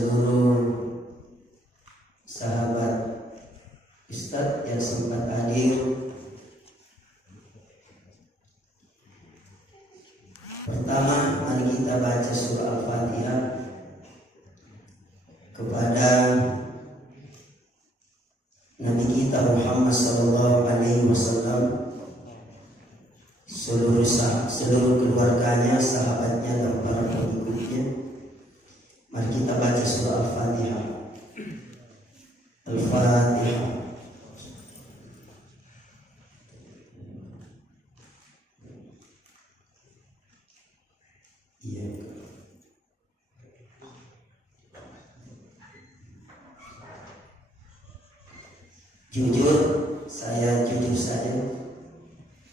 seluruh sahabat Ustadz yang sempat hadir. Pertama, mari kita baca surah Al-Fatihah kepada Nabi kita Muhammad SAW, seluruh keluarganya, sahabatnya, dan para pengikutnya. Mari kita baca surah Al-Fatihah. Al-Fatihah. Jujur saja,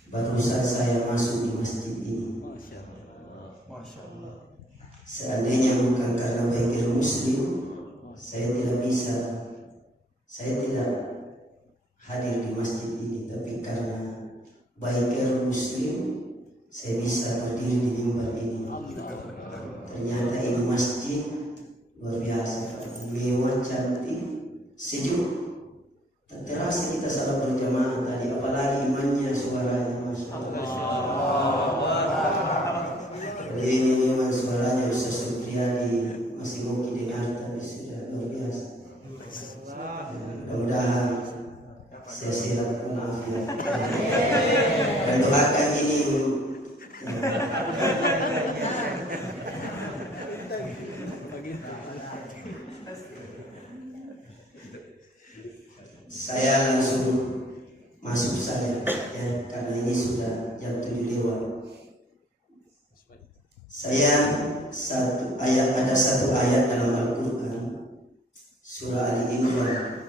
barusan saya masuk di masjid ini. Seandainya bukan karena baikir muslim, saya tidak hadir di masjid ini. Tapi karena baikir muslim, saya bisa berdiri di mimbar ini. Ternyata ini masjid luar biasa, mewah, cantik, sejuk. Tak terasa kita salah berjamaah tadi, apalagi imannya, suaranya, Mas. Ini memang suaranya Ustaz Supriyadi masih mau didengar, tapi sudah luar biasa. Mudah-mudahan saya sehat walafiat. Dan doakan ini. Saya langsung masuk saja ya, karena ini sudah jam 7 lewat. Ada satu ayat dalam Al-Quran, surah Ali Imran,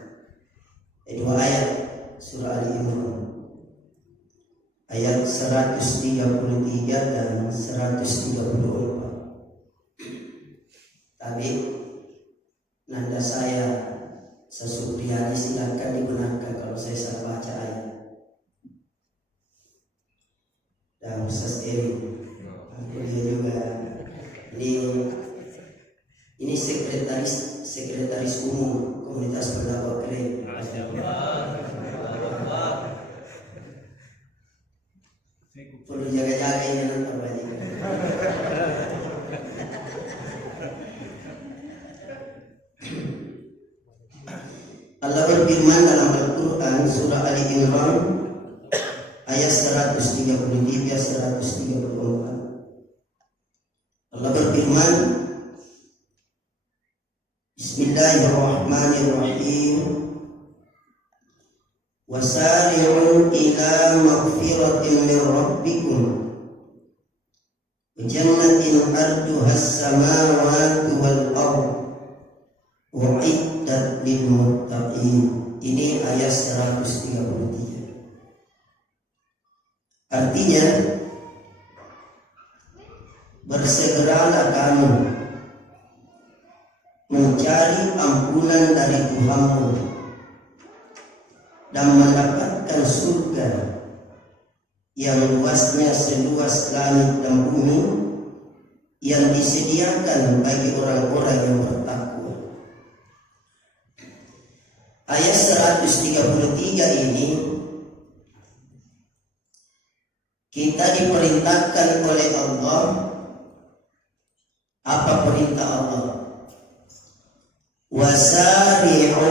dua ayat surah Ali Imran, ayat 133 dan 134. Tapi nanda saya Supriyadi silakan dibenarkan kalau saya salah baca ayat. Dan Ustaz Eri, aku dia juga ini sekretaris umum komunitas pendakwah keren. Perlu jaga-jaga ini nanti banyak. Allah berfirman dalam Al-Quran surah Ali Imran ayat 133-134. Allah berfirman, Bismillahirrahmanirrahim. Wasari'u ila maghfiratin min rabbikum wa jannatin arduha as-samawati wal ardh u'iddat lil muttaqin. Ini ayat 133. Artinya, bersegeralah kamu mencari ampunan dari Tuhanmu dan mendapatkan surga yang luasnya seluas langit dan bumi, yang disediakan bagi orang-orang yang bertakwa. Ayat 133 ini kita diperintahkan oleh Allah. Apa perintah Allah? Wasari'u,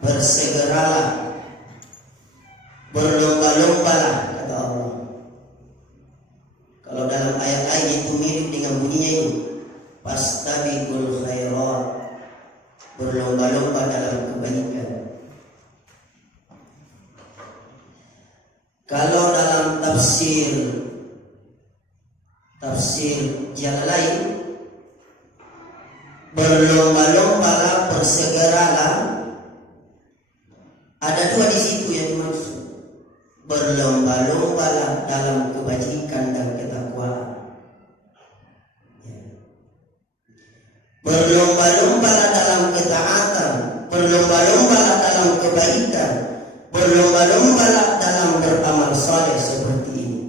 bersegeralah, berlomba-lombalah, kata Allah. Kalau dalam ayat-ayat itu mirip dengan bunyinya ini, fastabiqul khairat, berlomba-lomba dalam kebaikan. Kalau dalam tafsir yang lain, berlomba-lombalah, bersegeralah, ada dua di situ yang dimaksud. Berlomba-lombalah dalam kebajikan dan ketakwaan. Berlomba-lombalah dalam ketaatan, berlomba-lombalah dalam kebaikan, berlomba-lombalah dalam beramal saleh seperti ini.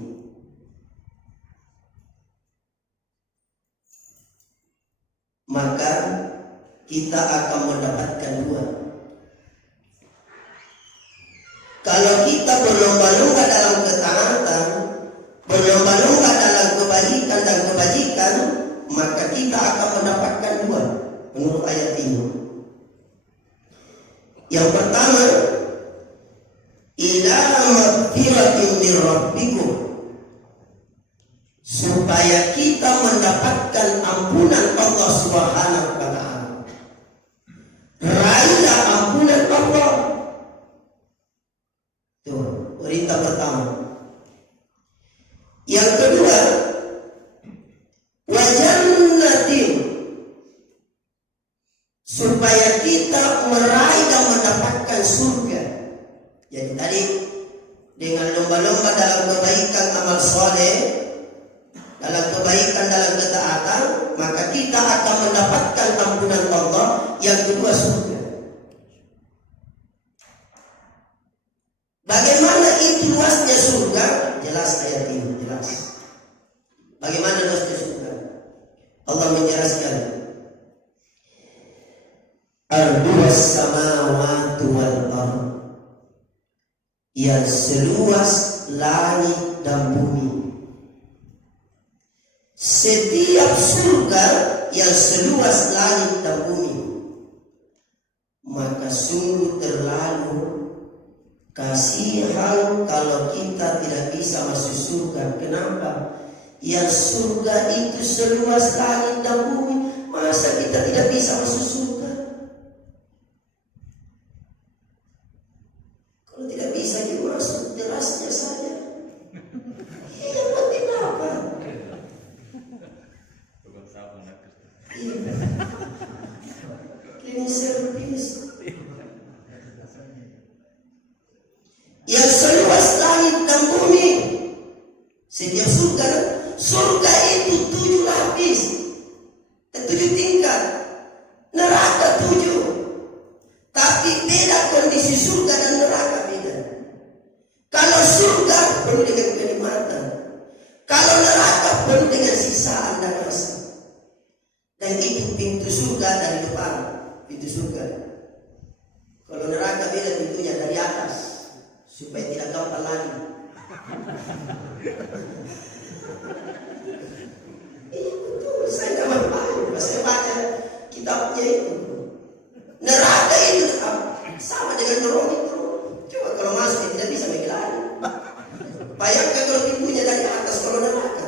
kita akan mendapatkan dua. Kalau kita berlomba-lomba dalam ketaatan, berlomba-lomba dalam kebaikan dan kebajikan, maka kita akan mendapatkan dua menurut ayat ini. Yang pertama, ila magfiratin min rabbikum, supaya kita mendapatkan ampunan Allah Subhanahu wa taala. Raihlah ampunan Allah. Itu perintah pertama. Yang kedua, wa jannatin, supaya kita meraih dan mendapatkan surga. Jadi tadi dengan lomba-lomba dalam kebaikan amal soleh, dalam kebaikan dalam ketaatan, maka kita akan mendapatkan ampunan Allah. Yang kedua, surga. Bagaimana itu luasnya surga? Jelas ayat ini, jelas. Bagaimana luasnya surga? Allah menjelaskan, arduas samawati wal ardh, yang seluas langit dan bumi. Setiap surga yang seluas langit dan bumi, maka sungguh terlalu kasihan kalau kita tidak bisa masuk surga. Kenapa? Yang surga itu seluas langit dan bumi, masa kita tidak bisa masuk surga? Kalau tidak bisa kita masuk, jelasnya saja. Iya, tapi kenapa? Cleaning service. Yang seluas langit dan bumi. Setiap surga, surga itu 7 lapis dan 7 tingkat, neraka 7. Tapi beda kondisi surga dan neraka, beda. Kalau surga penuh dengan kenikmatan, kalau neraka penuh dengan siksaan dan rasa. Dan itu pintu surga dari depan, pintu surga. Kalau neraka beda pintunya dari atas, supaya tidak gampang lagi. Iya betul, saya tidak malu. Saya baca kitabnya itu. Neraka itu sama dengan neraka itu. Coba kalau masuk tidak bisa berlari. Bayangkan kalau pintunya dari atas, kalau neraka.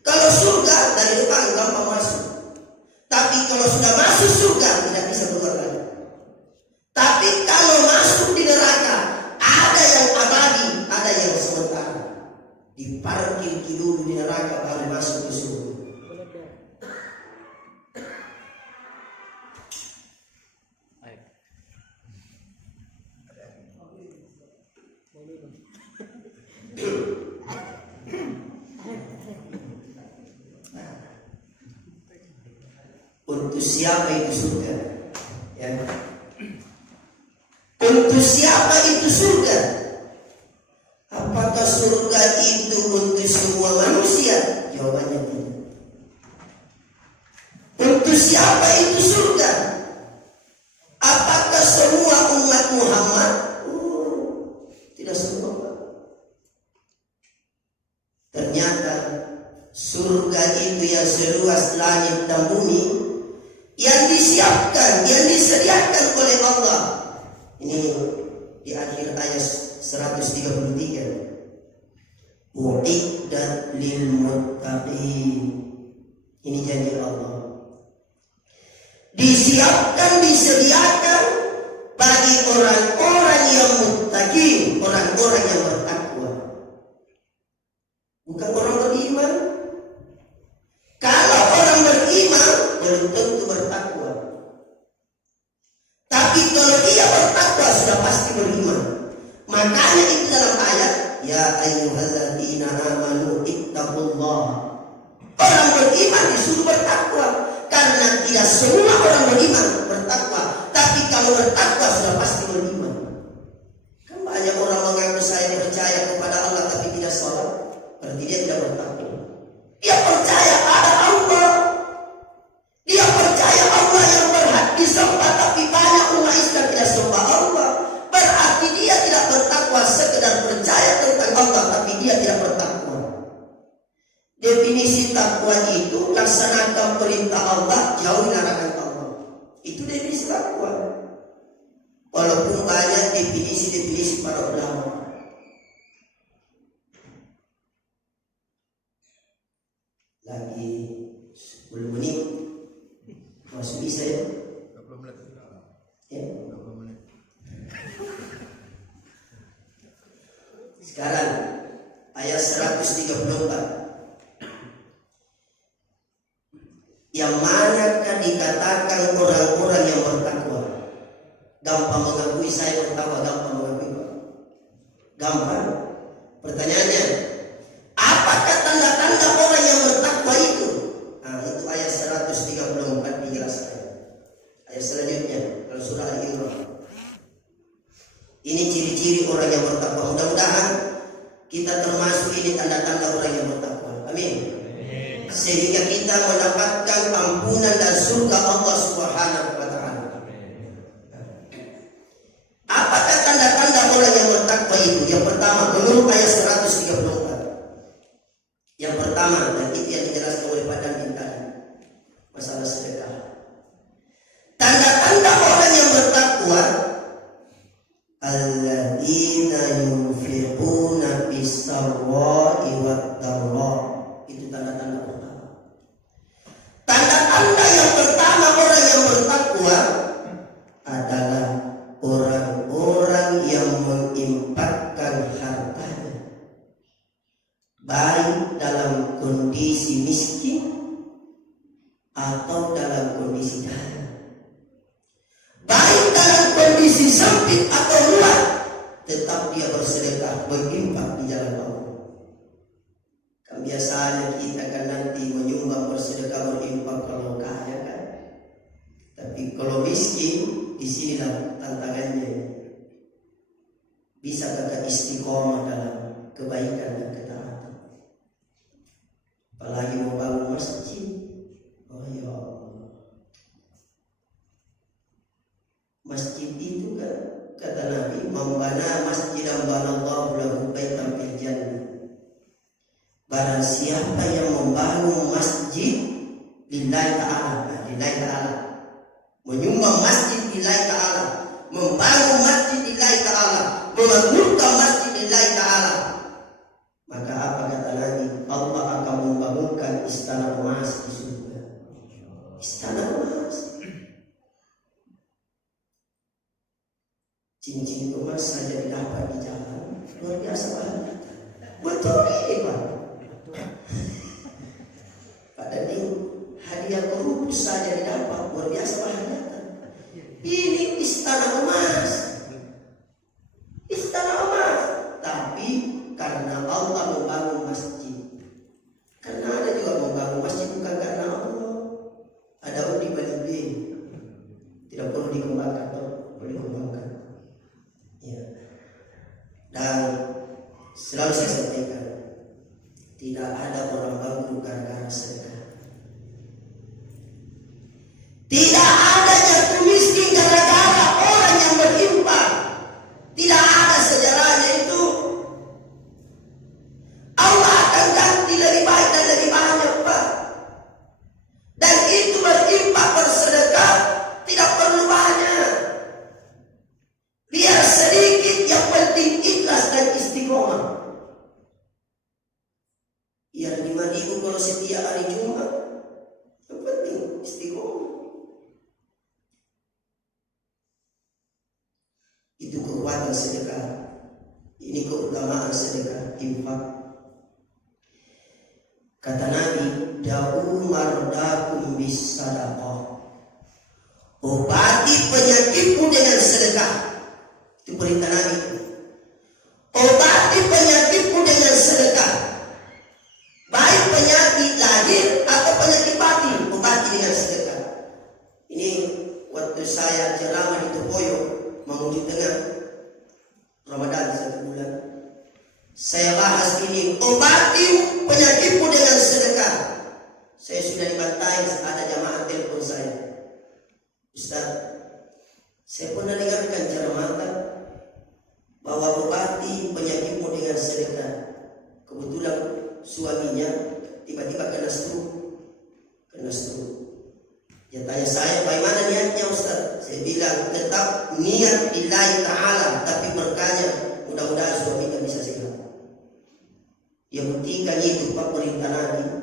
Kalau surga dari depan gampang masuk. Tapi kalau sudah masuk surga tidak bisa keluar lagi. Tapi kalau masuk di neraka, ada yang abadi, ada yang sementara. Diparkir dulu di neraka baru masuk ke surga. Untuk siapa itu surga? Ya. Untuk siapa itu surga? Apakah surga itu untuk semua manusia? Jawabannya tidak. Untuk siapa itu surga? Apakah semua umat Muhammad? Tidak semua. Ternyata surga itu yang seluas langit dan bumi, yang disiapkan, yang disediakan oleh Allah. Ini di akhir ayat 133. U'iddat lil muttaqin. Ini janji Allah. Disiapkan, disediakan bagi orang-orang yang muttaqin, orang-orang yang bertakwa. Bukan orang beriman. Kalau orang beriman belum tentu bertakwa. Tapi kalau dia bertakwa sudah pasti beriman. Makanya itu dalam ayat, ya ayyuhalladzina amanu ittaqullah. Orang beriman disuruh bertakwa, karena tidak semua orang beriman bertakwa. Tapi kalau bertakwa sudah pasti beriman. Kan banyak orang mengaku saya percaya kepada Allah tapi tidak sholat, berarti dia tidak bertakwa. Dia percaya ada Allah, dia percaya Allah yang berhak Definisi takwa itu laksanakan perintah Allah, jauhi larangan Allah. Itu definisi takwa. Walaupun banyak definisi-definisi para ulama. Lagi 10 menit masih bisa ya? 20 menit. Ya. 20 menit. Sekarang ayat 134. Yang manakah dikatakan orang-orang yang bertakwa? Gampang mengakui saya bertakwa, gampang mengakui. Gampang. Pertanyaannya, apakah tanda-tanda orang yang bertakwa itu? Nah, itu ayat 134 dijelaskan. Ayat selanjutnya, kalau surah Al-Imran. Ini ciri-ciri orang yang bertakwa. Mudah-mudahan kita termasuk ini tanda-tanda orang yang bertakwa. Amin. Sehingga kita mendapatkan ampunan dan surga Allah Subhanahu wa taala. Apakah tanda-tanda orang yang bertakwa itu? Yang pertama, menurut ayat 134. Yang pertama, dan itu yang dijelaskan oleh Pak Dandim tadi, masalah sedekah. Tanda-tanda orang yang bertakwa, alladzina yunfiquna bis-sarra'i wad-dharra. Itu tanda-tanda pertama. Tanda-tanda yang pertama orang yang bertakwa adalah orang-orang yang menginfakkan hartanya, baik dalam kondisi miskin atau dalam kondisi kaya, baik dalam kondisi sempit atau luas, tetap dia bersedekah, berinfak di jalan Allah. Kan biasanya kita kan nanti menyumbang, bersedekah, berinfak kalau kaya kan. Tapi kalau miskin, disinilah tantangannya. Bisa kakak istiqomah dalam kebaikan dan ketaatan. Apalagi mau bangun masjid. Oh ya Allah. Masjid itu kan kata Nabi, "Membana masjidan banallahu lahu baitan fil jannah." Barang siapa yang membangun masjid lillahi ta'ala, lillahi ta'ala, menyumbang masjid lillahi ta'ala, membangun masjid lillahi ta'ala, memakmurkan masjid lillahi ta'ala, maka apa kata Nabi? Allah akan membangunkan istana emas di surga. Istana emas. Cincin emas saja didapat di jalan, luar biasa banget. Betul ini Pak. Pada ini hadiah kerupuk saja didapat, luar biasa bahagia. Ini istana emas, istana emas. Tapi karena Allah membangun masjid, karena ada juga membangun masjid bukan karena Allah. Ada undi balik, tidak perlu dikembangkan, perlu dikembangkan. Ya. Dan selalu saya sampaikan, tidak ada orang bangkrut gara-gara sedekah. Tidak ada jatuh miskin gara-gara orang yang berinfak. Tidak ada sejarahnya itu. Allah akan ganti lebih baik dan lebih banyak Pak. Dan itu berinfak, bersedekah tidak perlu banyak. Biar sedikit, yang penting ikhlas dan istiqomah. Ya 5.000 kalau setiap hari Jumat, yang penting istiqomah. Itu kekuatan sedekah. Ini keutamaan sedekah, infak. Kata Nabi, da'u mardakum bis sadaqah. Obati penyakitmu dengan sedekah. Itu perintah Nabi. Obati penyakitmu dengan sedekah. Baik penyakit lahir atau penyakit batin, obati dengan sedekah. Ini waktu saya ceramah di Tokoyo menuju tengah Ramadan 1 bulan, saya bahas ini, obati penyakitmu dengan sedekah. Saya sudah dibantai, ada jamaah telepon saya, Ustaz, saya pernah dengarkan ceramah bahwa obati penyakitmu dengan sedekah. Kebetulan suaminya tiba-tiba kena stroke. Dia tanya saya, bagaimana niatnya Ustaz? Saya bilang tetap niat lillahi ta'ala, tapi berkanya mudah-mudahan suami kita bisa sehat. Dia buktikan itu Pak perintah Nabi.